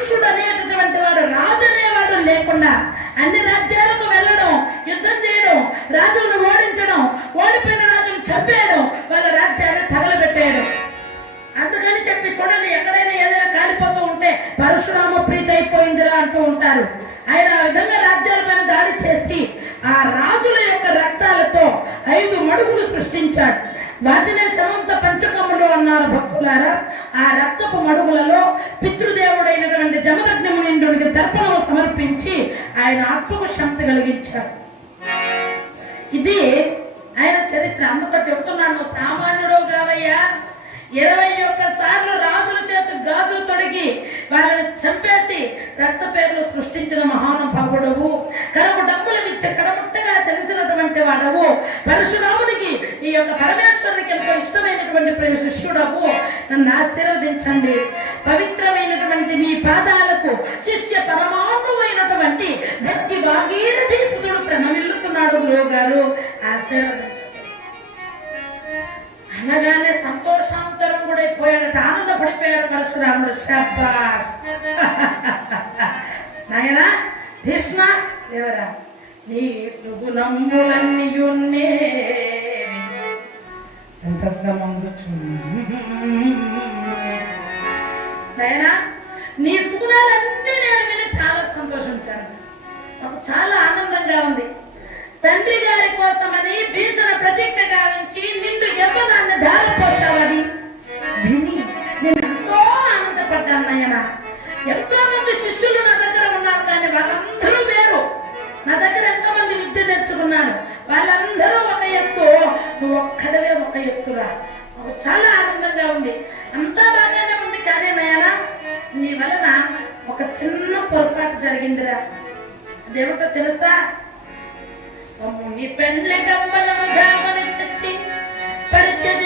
పురుషుడు అనేటటువంటి వాడు రాజు అనేవాడు లేకుండా అన్ని రాజ్యాలకు వెళ్ళడం యుద్ధం చేయడం రాజులను ఓడించడం ఓడిపోయిన రాజును చంపేయడం వాళ్ళ రాజ్యాన్ని తగలబెట్టేయడం. అందుకని చెప్పి చూడండి ఎక్కడైనా ఏదైనా కాలిపోతూ ఉంటే పరశురామ ప్రీతి అయిపోయిందిరా అంటూ ఉంటారు. ఆయన ఆ విధంగా రాజ్యాల పైన దాడి చేసి ఆ రాజుల యొక్క రక్తాలతో ఐదు మడుగులు సృష్టించాడు. వాటినే శమంత పంచకములు అన్నారు భక్తులారా. ఆ రక్తపు మడుగులలో పితృదేవుడైనటువంటి జమదగ్ని మునీంద్రుడికి దర్పణము సమర్పించి ఆయన ఆత్మకు శాంతి కలిగించాడు. ఇది ఆయన చరిత్ర. అందుక చెబుతున్నాను సామాన్యుడు కావయ్యా. ఇరవై ఒక్క సార్లు రాజుల చేత గాజులు తొడిగి వాళ్ళని చంపేసి రక్త పేర్లు సృష్టించిన మహానుభావుడవు కడకు డబ్బులు ఇచ్చే కడముట్టగా తెలిసినటువంటి వాడవు పరశురామునికి ఈ యొక్క పరమేశ్వరునికి ఎంతో ఇష్టమైనటువంటి ప్రియ శిష్యుడవు. నన్ను ఆశీర్వదించండి. పవిత్రమైనటువంటి నీ పాదాలకు శిష్య పరమాణువైనటువంటి గట్టి భాగీరథి సుతుడు ప్రణమిల్లుతున్నాడు గురువు గారు ఆశీర్వదించండి. అనగానే సంతోషం ఆనందపడిపోయాడు పరశురాముడు శబాష్ నాయనా భీష్మ దేవరా నీ సుగుణములన్నీయున్నే సంతసమందుచు నాయనా నీ సుగుణాలన్నీ నేను విని చాలా సంతోషించాను. నాకు చాలా ఆనందంగా ఉంది. తండ్రి గారి కోసమని భీషణ ప్రతిజ్ఞ గావించి నిన్ను ఎవ్వదాన్ని ధారపోస్తావని విని నేను ఎంతో ఎంతో మంది శిష్యులు నా దగ్గర ఉన్నారు కానీ వాళ్ళందరూ వేరు. నా దగ్గర ఎంతో మంది విద్య నేర్చుకున్నారు. వాళ్ళందరూ ఒక ఎత్తు. నువ్వు ఒక్కడవే ఒక ఎత్తురా నాకు చాలా ఆనందంగా ఉంది. అంతా బాగానే ఉంది కానీ నాయన నీ వలన ఒక చిన్న పొరపాటు జరిగిందిరా. అదేమిటో తెలుసా? నీ పెండ్లి కమ్మలను దామని తెచ్చి పరిచయం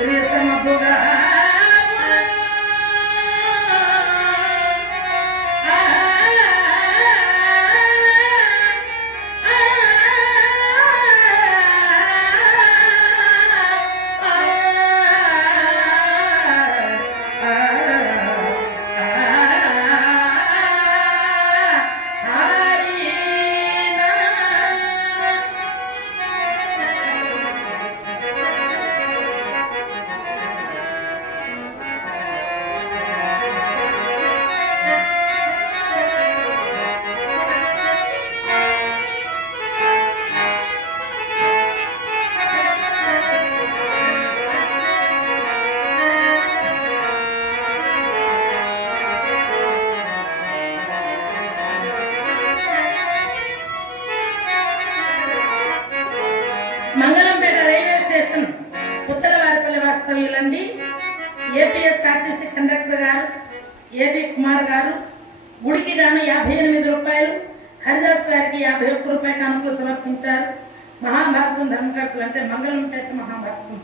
ప్రియసమపుగా మంగళంపేట యాభై ఒక్క రూపాయి కానుకలు సమర్పించారు. మహాభారతం ధర్మకర్తలు అంటే మంగళం పేట మహాభారతం.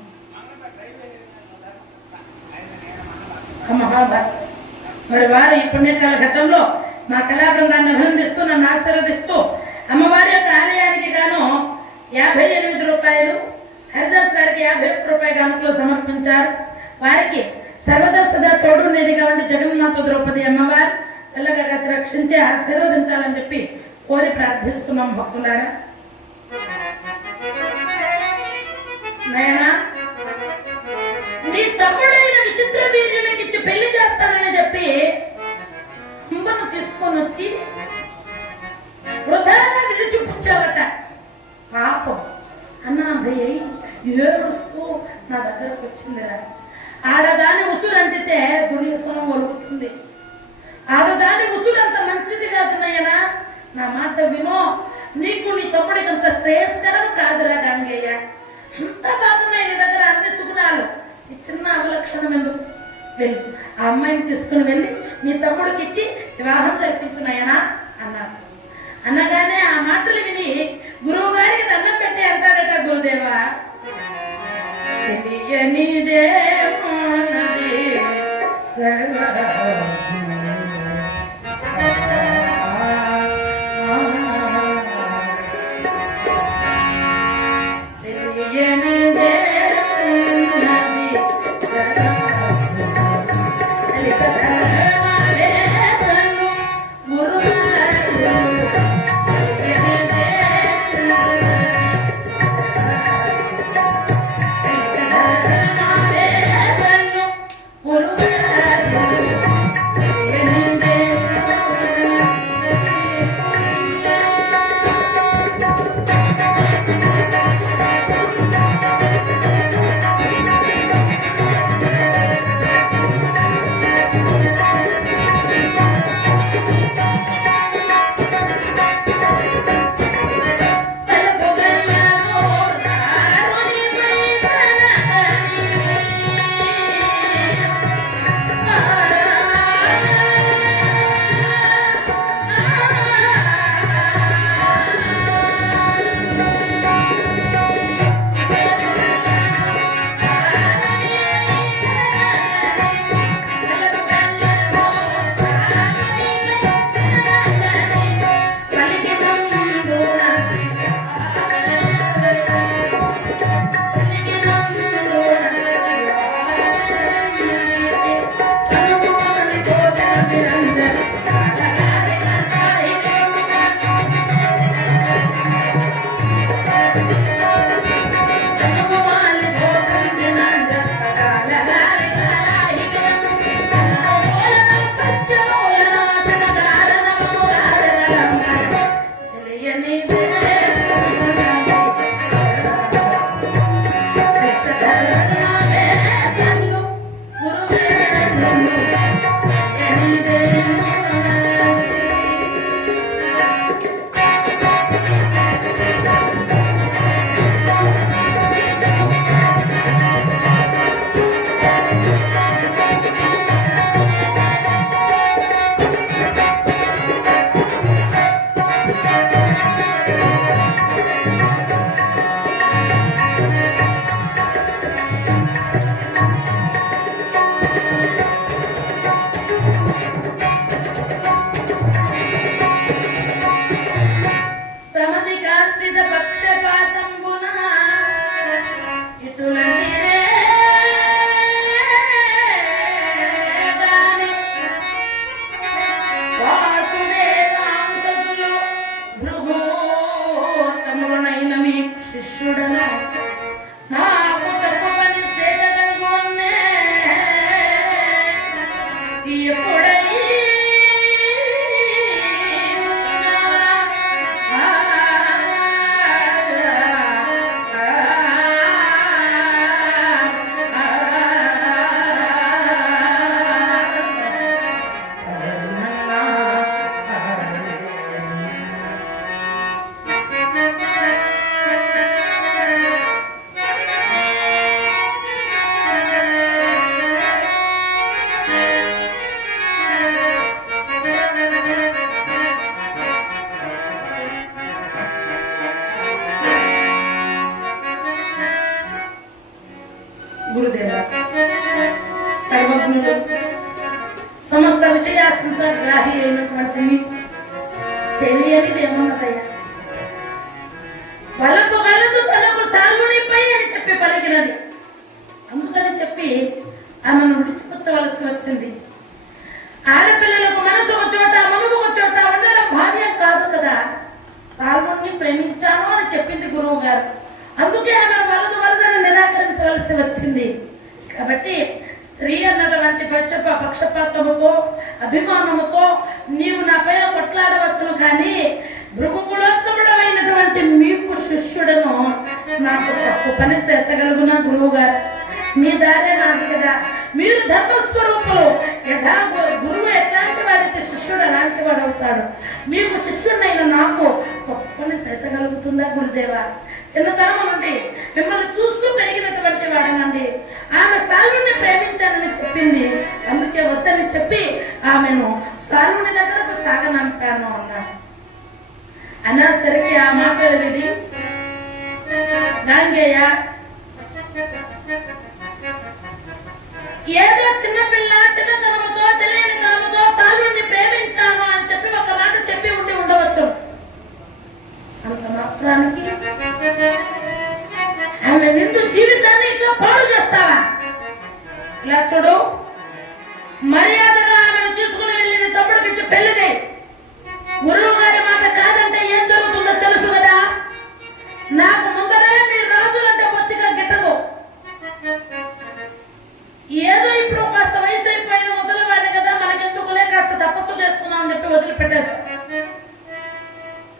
మహాభారతం. మరి వారు ఈ పుణ్యకాల ఘట్టంలో మా కళా బృందాన్ని అభినందిస్తూ నన్ను ఆశీర్వదిస్తూ అమ్మవారి యొక్క ఆలయానికి గాను యాభై ఎనిమిది రూపాయలు హరిదాస్ గారికి యాభై ఒక్క రూపాయి కానుకలు సమర్పించారు. వారికి సర్వదా సదా తోడు నేడిగా ఉండి జగన్మాత ద్రౌపది అమ్మవారు చల్లగా రక్షించి ఆశీర్వదించాలని చెప్పి కోరి ప్రార్థిస్తున్నాం భక్తులారా. నాయనా నీ తమ్ముడైన విచిత్ర వీర్యునికి ఇచ్చి పెళ్ళి చేస్తానని చెప్పి కుంభను తీసుకొని వచ్చి వృధాగా విడిచిపుచ్చావట. పాపం. అన్నాథయ్య ఏడుస్తూ నా దగ్గరకు వచ్చిందిరా. ఆడదాని ఉసురు అంటితే దుర్యసనం ఒలుగుతుంది. ఆడదాని ఉసురు అంత మంచిది కాదు నయ్యనా నా మాట వినో. నీకు నీ తమ్ముడికి అంత శ్రేయస్కరం కాదురా గంగయ్య. అంత బాగున్నాయి నీ దగ్గర అన్ని సుగుణాలు. ఈ చిన్న అవలక్షణం ఎందుకు? వెళ్ళు. ఆ అమ్మాయిని తీసుకుని వెళ్ళి నీ తమ్ముడికి ఇచ్చి వివాహం జరిపించున్నాయనా అన్నారు అనగానే ఆ మాటలు విని గురువు గారికి దండం పెట్టి అంటారట గురుదేవా. తెలియనిదేమోనది గురువు యథా గురువు ఎట్లాంటి వాడితే శిష్యుడు అలాంటి వాడు అవుతాడు. మీకు శిష్యుడైన నాకు తప్పని ఎత్తగలుగుతుందా గురుదేవా? చిన్నతనం నుండి మిమ్మల్ని చూస్తూ పెరిగినటువంటి వాడనండి. ఆమె సాల్వుని ప్రేమించానని చెప్పింది. అందుకే వద్దని చెప్పి ఆమెను సాల్వుని దగ్గరకు సాగనంపాను అన్నాడు. సరికి ఆ మాటలు విని గాంగేయ ఏదో చిన్నపిల్ల చిన్నతనముతో తెలియని తనముతో స్థాలుని ప్రేమించాను అని చెప్పి ఒక మాట చెప్పి ఉండి ఉండవచ్చు. అంత మాత్రానికి ఆమె నిండు జీవితాన్ని ఇట్లా పాడు చేస్తావా? ఇలా చూడు. మర్యాదగా ఆమెను తీసుకుని వెళ్ళిన తమ్ముడికి ఇచ్చి పెళ్ళిదే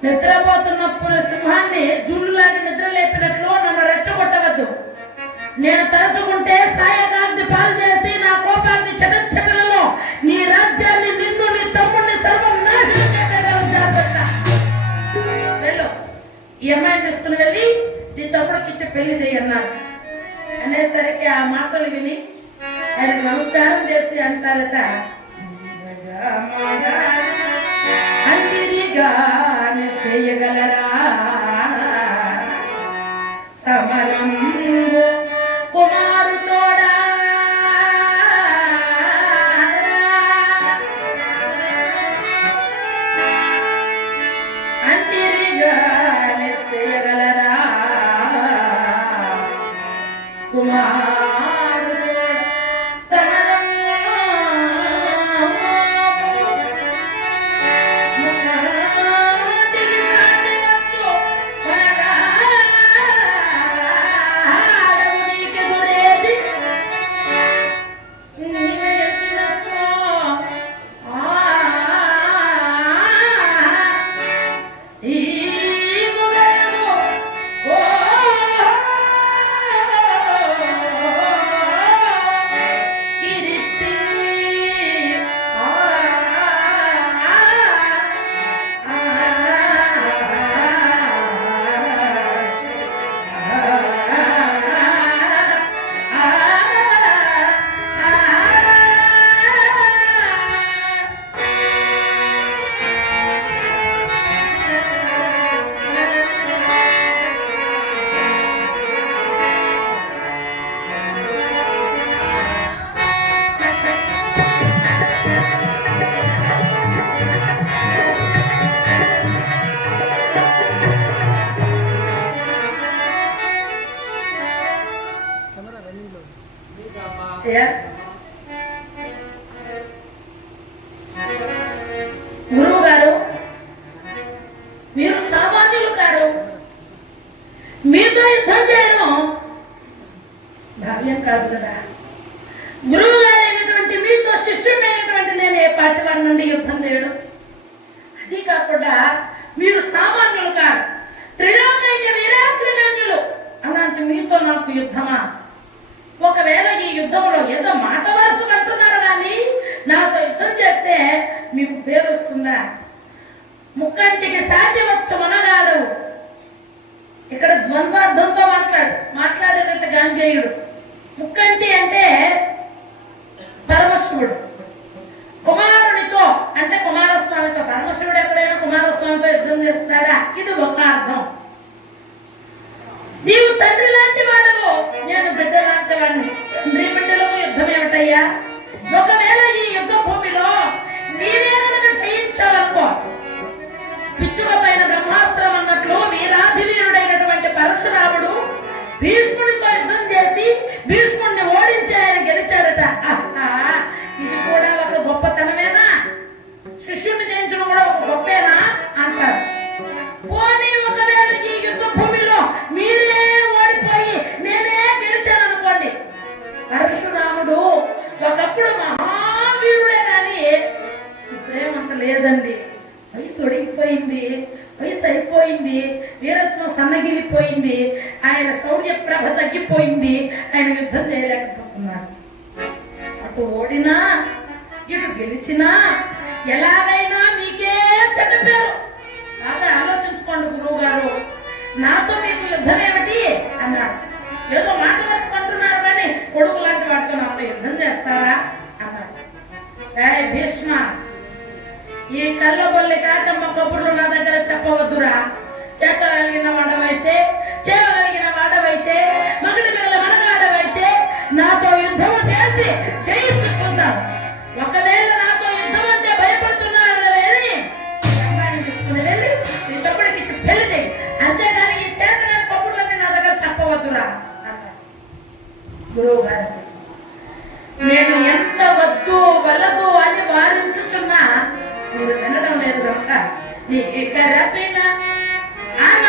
నిద్రపోతున్నప్పుడు సింహాన్ని జుల్లులాగి నిద్ర లేపినట్లు నన్ను రెచ్చగొట్టవద్దు. నేను తలుచుకుంటే సాయగాగ్ని పాలు చేసి నా కోపాన్ని చెటచెటలలో నీ రాజ్యాన్ని నిన్ను నీ తమ్ముడిని సర్వం నాశనం జాగ్రత్త. వెళ్ళు. ఈ అమ్మాయిని తీసుకుని వెళ్ళి నీ తమ్ముడికి ఇచ్చి పెళ్ళి చేయన్నాడు అనేసరికి ఆ మాటలు విని ఆయన నమస్కారం చేసి అంటారట. అందిరిగానే aí, galera. వాడి యుద్ధం అది కాకుండా మీరు సామాన్యులు కాదు త్రిలోకైక వీరాగ్రగణ్యులు అలాంటి మీతో నాకు యుద్ధమా? ఒకవేళ ఈ యుద్ధంలో ఏదో మాట వరుస అంటున్నారు కానీ నాతో యుద్ధం చేస్తే మీకు పేరు వస్తుందా? ముక్కంటికి సాధ్యవచ్చమనగాడు ఇక్కడ ద్వంద్వార్థంతో మాట్లాడు. మాట్లాడేటట్టు గాంధేయుడు. ముక్కంటి అంటే పరమశివుడు. కుమారునితో అంటే కుమారస్వామితో పరమశివుడు ఎప్పుడైనా కుమారస్వామితో యుద్ధం చేస్తాడా? ఇది ఒక అర్థం. నీవు తండ్రి లాంటి వాళ్ళము నేను బిడ్డ లాంటి వాడిని. నీ బిడ్డలకు యుద్ధం ఏమిటయ్యా? ఒకవేళ ఈ యుద్ధ భూమిలో నీవే కనుక జయించాలనుకో పిచ్చుల పైన బ్రహ్మాస్త్రం అన్నట్లు వీరాధివీరుడైనటువంటి పరశురాముడు భీష్ముడితో యుద్ధం చేసి భీష్ముడిని ఓడించి ఆయన గెలిచాడట. ఇది కూడా ఒక గొప్పతనమేనా? శిష్యుడిని జయించడం కూడా ఒక గొప్పేనా? అంటారు. పోనీ ఒకవేళ ఈ యుద్ధ భూమిలో మీరే ఓడిపోయి నేనే గెలిచాను అనుకోండి. పరశురాముడు ఒకప్పుడు మహావీరుడే కానీ ఇప్పుడేమంత లేదండి. వయసు ఒడిగిపోయింది వయసు అయిపోయింది వీరత్వం సన్నగిలిపోయింది ఆయన శౌర్య ప్రభ తగ్గిపోయింది అన్నాడు అటు ఓడినా ఇటు గెలిచినా ఎలాగైనా మీకే చెప్పారు. బాగా ఆలోచించుకోండి గురువు గారు నాతో మీకు యుద్ధం ఏమిటి? అన్నాడు. ఏదో మాట వరుసకుంటున్నారు కానీ కొడుకు లాంటి వాటితో నాతో యుద్ధం చేస్తారా? అన్నాడు. ఏ భీష్మ ఈ కళ్ళబొల్లి కాటమ్మ కబుర్లు నా దగ్గర చెప్పవద్దురా. చేతగలిగిన వాడవైతే చేయగలిగిన వాడవైతే మగడి ఒకవేళ నాతో యుద్ధం అంటే భయపడుతున్నారు వెళ్ళి వెళ్ళి ఇచ్చి పెళ్ళి చేయి అంతేగాని ఈ చేతగాని కబుర్లన్నీ నా దగ్గర చెప్పవద్దురా గురువు గారు నేను ఎంత వద్దు వలదు అని వారించుచున్నా మీరు వినడం లేదు కనుక నీ కరపిన అన